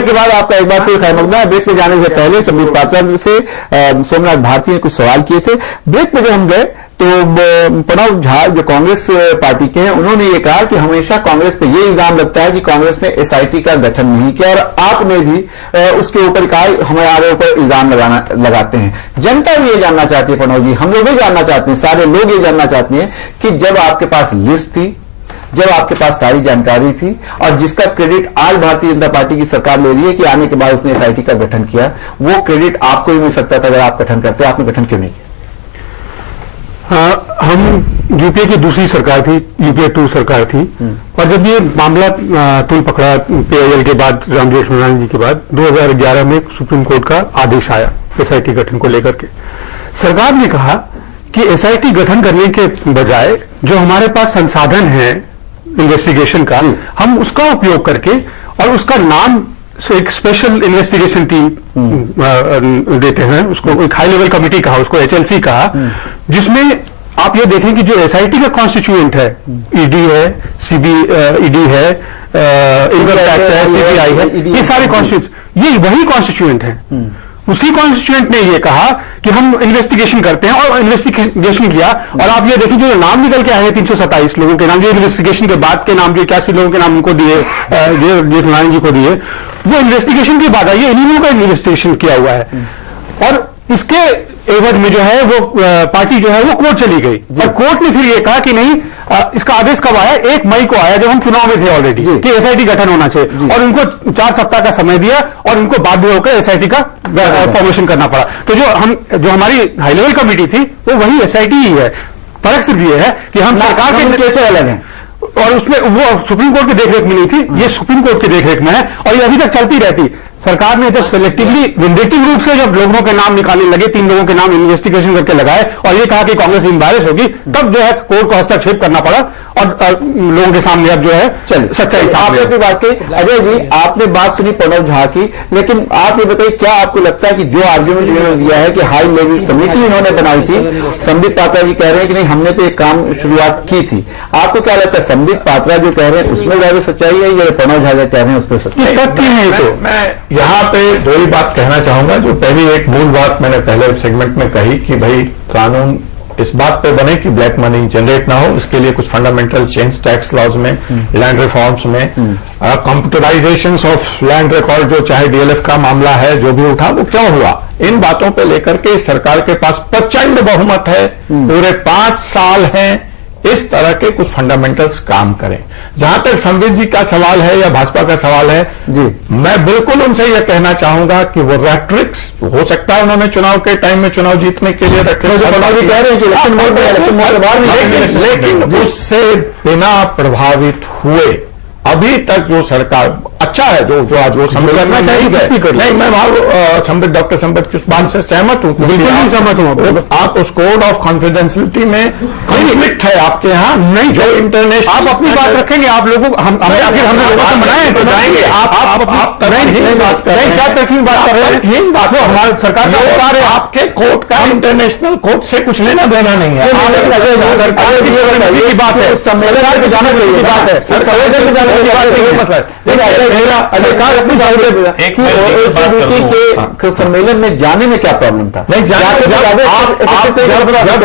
Break के बाद आपका एक बार फिर खैर मकदम है। ब्रेक पे जाने से पहले संबित पात्रा से सोमनाथ भारती ने कुछ सवाल किए थे। ब्रेक पे जब हम गए तो प्रणव झा जो कांग्रेस पार्टी के हैं, उन्होंने ये कहा कि हमेशा कांग्रेस पे ये इल्जाम लगता है कि कांग्रेस ने एसआईटी का गठन नहीं किया, और आपने भी उसके ऊपर कहा हमारे ऊपर इल्जाम लगाते हैं। जनता भी ये जानना चाहती है प्रणव जी, हम लोग भी जानना चाहते हैं, सारे लोग ये जानना चाहते हैं कि जब आपके पास लिस्ट थी, जब आपके पास सारी जानकारी थी, और जिसका क्रेडिट आज भारतीय जनता पार्टी की सरकार ले रही है कि आने के बाद उसने एसआईटी का गठन किया, वो क्रेडिट आपको ही मिल सकता था अगर आप गठन करते। आपने गठन क्यों नहीं किया? हम यूपीए की दूसरी सरकार थी, यूपीए 2 सरकार थी, और जब ये मामला तूल पकड़ा पीआईएल के बाद, रामजेठ मल्लानी जी के बाद 2011 में सुप्रीम कोर्ट का आदेश आया एसआईटी गठन को लेकर के। सरकार ने कहा कि एसआईटी गठन करने के बजाय जो हमारे पास संसाधन है इन्वेस्टिगेशन का, हम उसका उपयोग करके और उसका नाम एक स्पेशल इन्वेस्टिगेशन टीम देते हैं, उसको एक हाई लेवल कमेटी कहा, उसको एचएलसी कहा, जिसमें आप ये देखें कि जो एसआईटी का कॉन्स्टिट्यूएंट है, ईडी है, ईडी है, इनकम टैक्स है, सीबीआई है, ये सारे कॉन्स्टिट्यूएंट, ये वही कॉन्स्टिट्यूएंट है। उसी कॉन्स्टिट्यूएंट ने ये कहा कि हम इन्वेस्टिगेशन करते हैं, और इन्वेस्टिगेशन किया, और आप ये देखिए जो नाम निकल के आए हैं 327 लोगों के नाम, जो इन्वेस्टिगेशन के बाद के नाम, जो 81 लोगों के नाम उनको दिए, जेठमलानी जी को दिए, वो इन्वेस्टिगेशन के बाद आई है, इन्हीं का इन्वेस्टिगेशन किया हुआ है। और इसके एवज में जो है वो पार्टी जो है वो कोर्ट चली गई, और कोर्ट ने फिर ये कहा कि नहीं, इसका आदेश कब आया? 1 मई को आया, जब हम चुनाव में थे ऑलरेडी, कि एसआईटी गठन होना चाहिए, और उनको 4 सप्ताह का समय दिया, और उनको बाध्य होकर एसआईटी का फॉर्मेशन करना पड़ा। तो जो हमारी हाई लेवल कमेटी थी वो वही एसआईटी ही है। फर्क सिर्फ ये है कि हम सरकार के अलग हैं, और उसमें वो सुप्रीम कोर्ट की देखरेख में नहीं थी, ये सुप्रीम कोर्ट की देखरेख में है, और ये अभी तक चलती रहती। सरकार ने जब सिलेक्टिवली विंडेटिव रूप से जब लोगों के नाम निकालने लगे, 3 लोगों के नाम इन्वेस्टिगेशन करके लगाए, और ये कहा कि कांग्रेस इम्बारेस होगी, तब जो है कोर्ट को हस्तक्षेप करना पड़ा, और लोगों के सामने अब जो है सच्चाई आपने अपनी बात कही। अजय जी, आपने बात सुनी प्रणव झा की, लेकिन आप ये बताइए क्या आपको लगता है कि जो आर्ग्यूमेंट इन्होंने दिया है कि हाई लेवल कमेटी इन्होंने बनाई थी, संबित पात्रा जी कह रहे हैं कि नहीं हमने तो एक काम शुरुआत की थी, आपको क्या लगता है संबित पात्रा जो कह रहे हैं उसमें ज्यादा सच्चाई है या प्रणव झा जो कह रहे हैं उस पर सच्चाई है? मैं यहां पे 2 ही बात कहना चाहूंगा। जो पहली एक मूल बात मैंने पहले सेगमेंट में कही कि भाई कानून इस बात पे बने कि ब्लैक मनी जनरेट ना हो, इसके लिए कुछ फंडामेंटल चेंज टैक्स लॉज में, लैंड रिफॉर्म्स में, कंप्यूटराइजेशन ऑफ लैंड रिकॉर्ड, जो चाहे डीएलएफ का मामला है, जो भी उठा वो क्यों हुआ, इन बातों पे लेकर के सरकार के पास प्रचंड बहुमत है, पूरे 5 साल हैं, इस तरह के कुछ फंडामेंटल्स काम करें। जहां तक संबित जी का सवाल है या भाजपा का सवाल है जी, मैं बिल्कुल उनसे यह कहना चाहूंगा कि वो रेट्रिक्स हो सकता है उन्होंने चुनाव के टाइम में चुनाव जीतने के लिए रेट्रिक्स कह रहे हैं कि लेकिन उससे बिना प्रभावित हुए अभी तक जो सरकार अच्छा है, जो आज वो सम्मेलन में नहीं, मैं संबित डॉक्टर संबित की उस बात से सहमत हूं, बिल्कुल नहीं सहमत हूं। आप उस कोड ऑफ कॉन्फिडेंशियलिटी में कॉन्फ्लिक्ट है आपके यहाँ, नहीं जो इंटरनेशनल आप अपनी बात रखेंगे, आप लोगों हमने लोगों को बनाए तो जाएंगे, आप नहीं बात कर रहे हैं, क्या तर्कीब बात कर रहे हैं? बात हो हमारी सरकार का बता रहे, आपके कोर्ट का इंटरनेशनल कोर्ट से कुछ लेना देना नहीं है, बात है सम्मेलन में जाना चाहिए, बात है संवेदन में जाने की बात है, मसला सरकार अपनी के सम्मेलन में जाने में क्या प्रॉब्लम था? नहीं,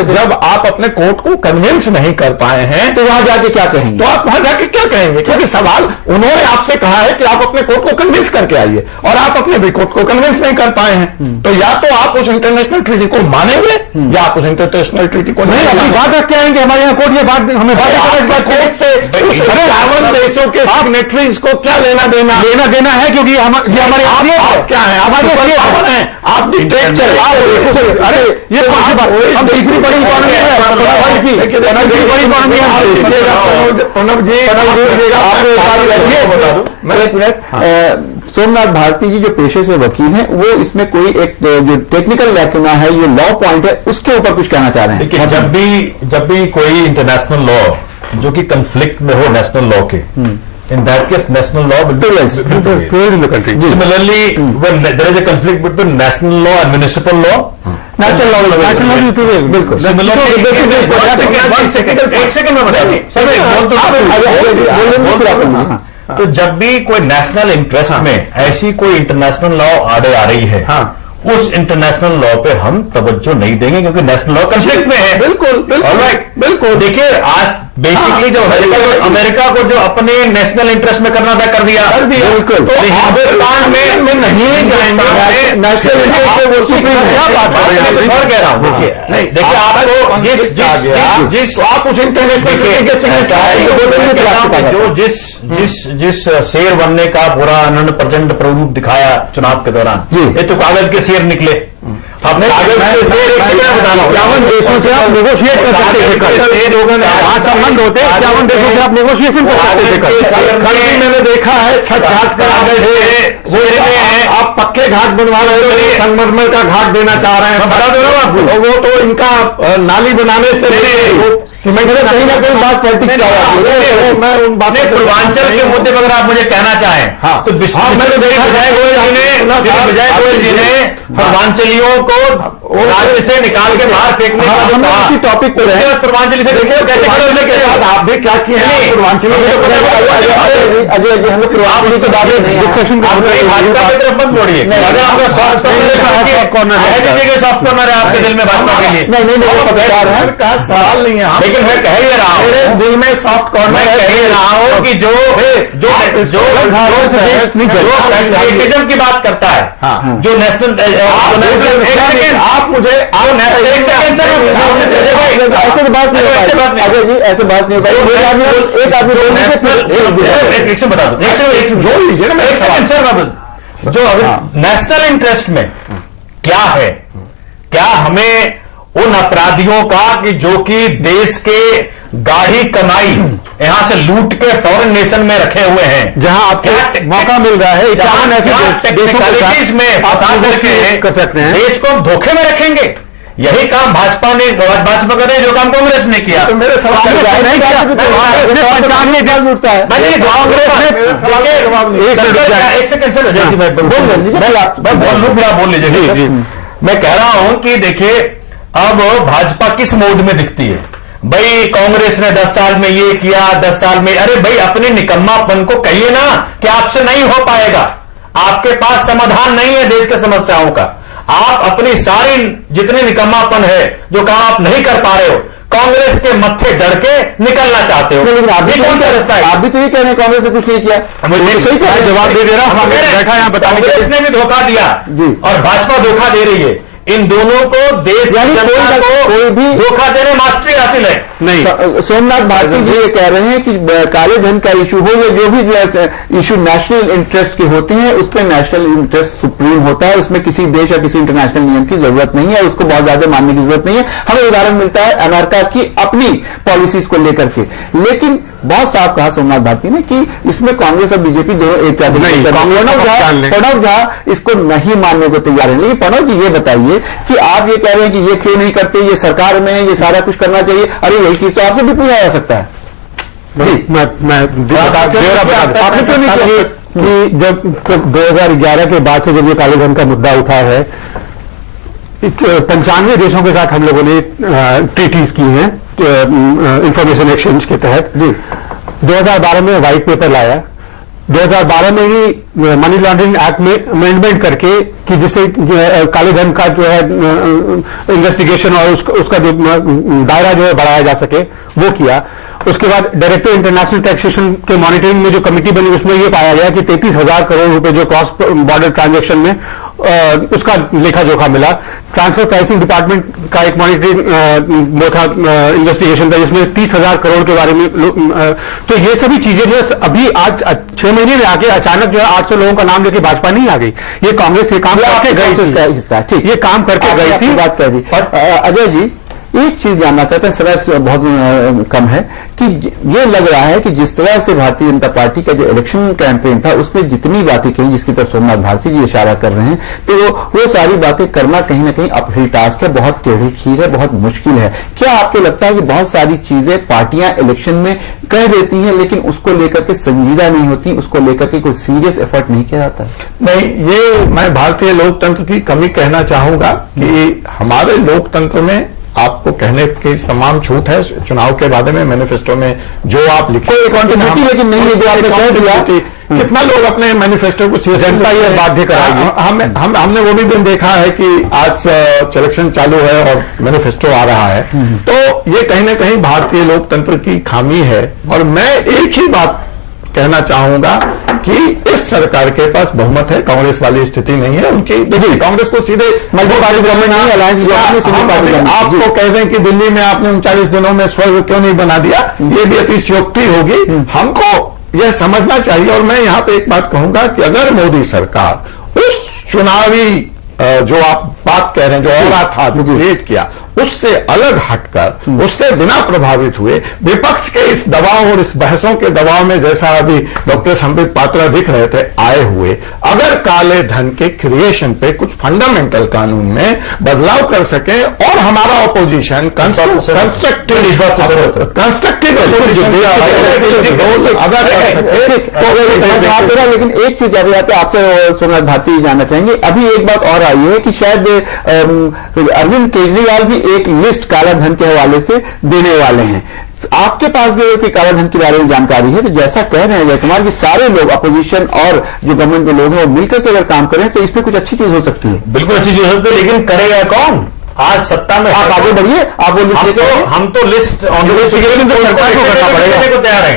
जब आप अपने कोर्ट को कन्विंस नहीं कर पाए हैं तो वहां जाके क्या कहेंगे? तो आप वहां जाके क्या कहेंगे? क्योंकि सवाल उन्होंने आपसे कहा है कि आप अपने कोर्ट को कन्विंस करके आइए, और आप अपने भी कोर्ट को कन्विंस नहीं कर पाए हैं, तो या तो आप उस इंटरनेशनल ट्रीटी को मानेंगे या आप उस इंटरनेशनल ट्रीटी को नहीं अपनी बात रख के आएंगे। हमारे यहाँ कोर्ट ये बात हमें कोर्ट से 51 देशों के सिग्नेटरीज को क्या लेना देना है, क्योंकि ये हमारे आप क्या है, हमारे पावर है, आप डिक्टेट चले। अरे ये हम तीसरी बड़ी इकॉनमी है, सोमनाथ भारती जी जो पेशे से वकील हैं, वो इसमें कोई एक जो टेक्निकल लैकुना है, ये लॉ पॉइंट है, उसके ऊपर कुछ कहना चाह रहे हैं? देखिए, जब भी कोई इंटरनेशनल लॉ जो कि कंफ्लिक्ट में हो नेशनल लॉ के, in that case national law will prevail in the country. Similarly, when there is a conflict between national law and municipal law, national law will prevail. बिल्कुल। Similarly, एक second में बताइए, तो जब भी कोई नेशनल इंटरेस्ट में ऐसी कोई इंटरनेशनल लॉ आड़े आ रही है, उस इंटरनेशनल लॉ पे हम तवज्जो नहीं देंगे क्योंकि नेशनल लॉ कॉन्फ्लिक्ट में है। बिल्कुल ऑलराइट, बिल्कुल। देखिए आज बेसिकली जो अमेरिका को जो अपने नेशनल इंटरेस्ट में करना था कर दिया। बिल्कुल। तो हिंदुस्तान में नहीं जाएंगे नेशनल इंटरेस्ट वो सुप्रीम क्या बात कर रहे हैं, और कह रहा हूं। देखिए आपको जिस आप उस इंटरनेशनल जिस शेर बनने का पूरा 100% प्ररूप दिखाया चुनाव के दौरान, ये तो कागज के शेर निकले। अपने कागज के शेर एक सेकंड बता रहा हूं, 51 देशों से आप नेगोशिएट कर सकते थे, संबंध होते 51 देशों से आप नेगोशिएशन कर सकते थे। कल भी मैंने देखा है छठ घाट का आप पक्के घाट बनवा रहे हो, संगमरमर का घाट देना चाह रहे हैं, बता दो ना आपको, वो तो इनका नाली बनाने से सीमेंट में कहीं ना कहीं बात पॉलिटिक्स का है। मैं उन बातें पूर्वांचल के मुद्दे पर अगर आप मुझे कहना चाहें तो विजय गोयल जी ने पूर्वांचलियों को राज्य से निकाल के बाहर फेंकने का टॉपिक पे रहे, पूर्वांचली से कैसे आप भी क्या किए हैं पूर्वांचली अजय जी, हम लोग पूर्वांचली के बारे में डिस्कशन भाजपा की तरफ मत मोड़िए। अगर आपका सॉफ्ट कॉर्नर है, सॉफ्ट कॉर्नर है आपके दिल में भाजपा के लिए, नहीं का सवाल नहीं है, लेकिन मैं कह ही रहा हूं, मेरे दिल में सॉफ्ट कॉर्नर कह ही रहा हूं कि जो पैट्रियटिज्म की बात करता है, जो नेशनल आप मुझे एक सेकंड सर, ऐसे बात नहीं होगा अजय जी, ऐसे बात नहीं होगा। एक आदमी बता दो, जोड़ लीजिए ना, एक सेकंड सर, जो अगर नेशनल इंटरेस्ट में क्या है, क्या हमें उन अपराधियों का कि जो कि देश के गाढ़ी कमाई यहां से लूट के फॉरेन नेशन में रखे हुए हैं, जहां आपको मौका मिल रहा है, टेक्निकलिटीज में फंसा करके कर सकते हैं, देश को हम धोखे में रखेंगे। यही काम भाजपा कर रहे, जो काम कांग्रेस ने किया। तो मेरे सवाल नहीं किया, 95 उठता है। एक सेकंड सर, बोल लीजिए। मैं कह रहा हूं कि देखिए अब भाजपा किस मोड में दिखती है। भाई कांग्रेस ने 10 साल में ये किया, 10 साल में, अरे भाई अपने निकम्मापन को कहिए ना कि आपसे नहीं हो पाएगा, आपके पास समाधान नहीं है देश की समस्याओं का, आप अपनी सारी जितने निकम्मापन है, जो काम आप नहीं कर पा रहे हो, कांग्रेस के मत्थे जड़ के निकलना चाहते हो। लेकिन आप भी कौन सा रास्ता है? आप भी तो ये कह रहे हैं कांग्रेस ने कुछ नहीं किया, मुझे सही कह जवाब दे दे रहा हूं, बैठा यहां बताने। कांग्रेस ने भी धोखा दिया और भाजपा धोखा दे रही है। इन दोनों को देश कोई भी धोखा देने मास्टरी हासिल है नहीं। सोमनाथ भारती जी ये कह रहे हैं कि काले धन का इशू हो या जो भी इशू नेशनल इंटरेस्ट के होते हैं, उस पर नेशनल इंटरेस्ट सुप्रीम होता है, उसमें किसी देश या किसी इंटरनेशनल नियम की जरूरत नहीं है, उसको बहुत ज्यादा मानने की जरूरत नहीं है। हमें उदाहरण मिलता है अमेरिका की अपनी पॉलिसीज को लेकर के, लेकिन बहुत साफ कहा सोमनाथ भारती ने कि इसमें कांग्रेस और बीजेपी दोनों एक प्रणव झा इसको नहीं मानने को तैयार है। लेकिन प्रणव जी ये बताइए कि आप ये कह रहे हैं कि ये क्यों नहीं करते, ये सरकार में है, ये सारा कुछ करना चाहिए, अरे यही चीज तो आपसे भी पूछा जा सकता है। आपने तो नहीं कहा कि जब 2011 के बाद से जब ये काले धन का मुद्दा उठा है, 95 देशों के साथ हम लोगों ने ट्रीटीज की हैं इंफॉर्मेशन एक्सचेंज के तहत। 2012 में व्हाइट पेपर लाया, 2012 में ही मनी लॉन्ड्रिंग एक्ट में अमेंडमेंट करके कि जिससे काले धन का जो है इन्वेस्टिगेशन और उसका जो दायरा जो है बढ़ाया जा सके, वो किया। उसके बाद डायरेक्टर इंटरनेशनल टैक्सेशन के मॉनिटरिंग में जो कमेटी बनी, उसमें ये पाया गया कि 33,000 करोड़ रुपए जो क्रॉस बॉर्डर ट्रांजैक्शन में उसका लेखा जोखा मिला। ट्रांसफर प्राइसिंग डिपार्टमेंट का एक मॉनिटरिंग वो था, इन्वेस्टिगेशन था, जिसमें 30,000 करोड़ के बारे में तो ये सभी चीजें जो अभी आज 6 महीने में आके अचानक जो है 800 लोगों का नाम लेके भाजपा नहीं आ गई। ये कांग्रेस ये काम करके गई हिस्सा, ठीक, ये काम करके गई थी, बात कह दी। अजय जी एक चीज जानना चाहते हैं, समय बहुत कम है, कि ये लग रहा है कि जिस तरह से भारतीय जनता पार्टी का जो इलेक्शन कैंपेन था उसमें जितनी बातें कही, जिसकी तरफ सोमनाथ भारती जी इशारा कर रहे हैं, तो वो सारी बातें करना कहीं ना कहीं अपहिल टास्क है, बहुत टेढ़ी खीर है, बहुत मुश्किल है। क्या आपको लगता है कि बहुत सारी चीजें पार्टियां इलेक्शन में कह देती हैं लेकिन उसको लेकर के संजीदा नहीं होती, उसको लेकर के कोई सीरियस एफर्ट नहीं किया जाता? नहीं, ये मैं भारतीय लोकतंत्र की कमी कहना चाहूंगा कि हमारे लोकतंत्र में आपको कहने की तमाम छूट है चुनाव के बारे में, मैनिफेस्टो में जो आप लिखे कोई अकाउंटेबिलिटी लेकिन नहीं है जो आपने कह दिया। कितना लोग अपने मैनिफेस्टो को जनता ये बाध्य कराएगी। हमने वो भी दिन देखा है कि आज इलेक्शन चालू है और मैनिफेस्टो आ रहा है, तो ये कहीं ना कहीं भारतीय लोकतंत्र की खामी है। और मैं एक ही बात कहना चाहूंगा कि इस सरकार के पास बहुमत है, कांग्रेस वाली स्थिति नहीं है उनकी। देखिए कांग्रेस को सीधे मल्टी पार्टी गवर्नमेंट नहीं, अलायंस गवर्नमेंट आपको कह दें कि दिल्ली में आपने 39 दिनों में स्वर्ग क्यों नहीं बना दिया, ये भी अतिशयोक्ति होगी। हमको यह समझना चाहिए। और मैं यहां पे एक बात कहूंगा कि अगर मोदी सरकार उस चुनावी जो आप बात कह रहे हैं, जो औरा था, जो क्रिएट किया, उससे अलग हटकर, उससे बिना प्रभावित हुए विपक्ष के इस दबाव और इस बहसों के दबाव में, जैसा अभी डॉक्टर संबित पात्रा दिख रहे थे आए हुए, अगर काले धन के क्रिएशन पे कुछ फंडामेंटल कानून में बदलाव कर सके और हमारा ऑपोजिशन कंस्ट्रक्टिव अगर लेकिन एक चीज जाते जाते आपसे सोमनाथ भारती जानना चाहेंगे, अभी एक बात और आई है कि शायद अरविंद केजरीवाल भी एक लिस्ट काला धन के हवाले से देने वाले हैं। आपके पास भी कोई काला धन के बारे में जानकारी है? तो जैसा कह रहे हैं जयकुमार कि सारे लोग अपोजिशन और जो गवर्नमेंट के लोग हैं वो मिलकर के अगर काम करें तो इसमें कुछ अच्छी चीज हो सकती है। बिल्कुल अच्छी चीज हो सकती है, लेकिन करेगा कौन? आज सत्ता में आप आगे बढ़िए, आप वो लिस्ट हम तो लिस्ट सरकार को करना पड़ेगा को तैयार है।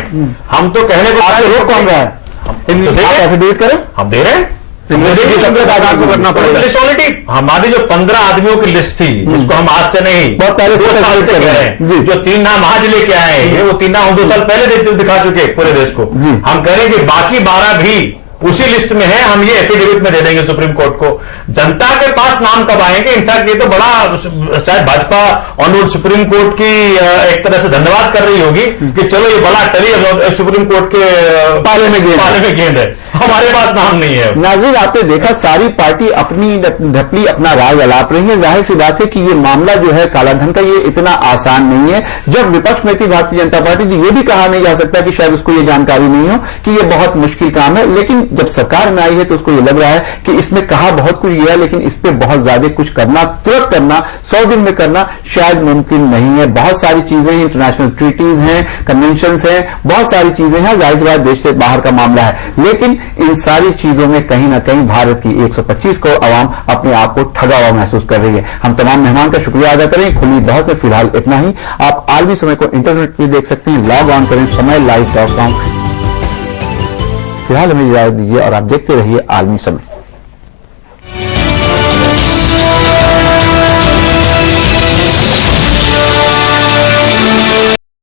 हम तो कहने को रोक कौन रहा है? आप एफिडेविट करें, हम दे रहे हैं, आधार को करना पड़ेगा। लिस्ट ऑलरेडी हमारी जो 15 आदमियों की लिस्ट थी, जिसको हम आज से नहीं बहुत पहले से कह रहे हैं, जो 3 नाम आज लेके आए हैं, वो 3 नाम 2 साल पहले दिखा चुके पूरे देश को। हम कह रहे हैं कि बाकी 12 भी उसी लिस्ट में है, हम ये एफिडेविट में दे देंगे सुप्रीम कोर्ट को। जनता के पास नाम कब आएंगे? इनफैक्ट ये तो बड़ा शायद भाजपा ऑनवर्ड सुप्रीम कोर्ट की एक तरह से धन्यवाद कर रही होगी कि चलो ये बड़ा टली सुप्रीम कोर्ट के पाले में गेंद है, हमारे पास नाम नहीं है। नाज़रीन, आपने देखा सारी पार्टी अपनी ढपली अपना राज अलाप रही है। जाहिर सी बात है कि ये मामला जो है कालाधन का, ये इतना आसान नहीं है। जब विपक्ष में थी भारतीय जनता पार्टी, तो ये भी कहा नहीं जा सकता कि शायद उसको ये जानकारी नहीं हो कि ये बहुत मुश्किल काम है। लेकिन जब सरकार में आई है तो उसको ये लग रहा है कि इसमें कहा बहुत कुछ गया, लेकिन इस पे बहुत ज्यादा कुछ करना, तुरंत करना, 100 दिन में करना शायद मुमकिन नहीं है। बहुत सारी चीजें हैं, इंटरनेशनल ट्रीटीज हैं, कन्वेंशंस हैं, बहुत सारी चीजें हैं। जाहिर सी बात देश से बाहर का मामला है, लेकिन इन सारी चीजों में कहीं ना कहीं भारत की 125 करोड़ आवाम अपने आप को ठगा हुआ महसूस कर रही है। हम तमाम मेहमान का शुक्रिया अदा करें। खुली बहुत में फिलहाल इतना ही। आप आलमी समय को इंटरनेट पर देख सकते हैं, लॉग ऑन करें समयlive.com। फिलहाल हमें इजाजत दीजिए और आप देखते रहिए आलमी समय।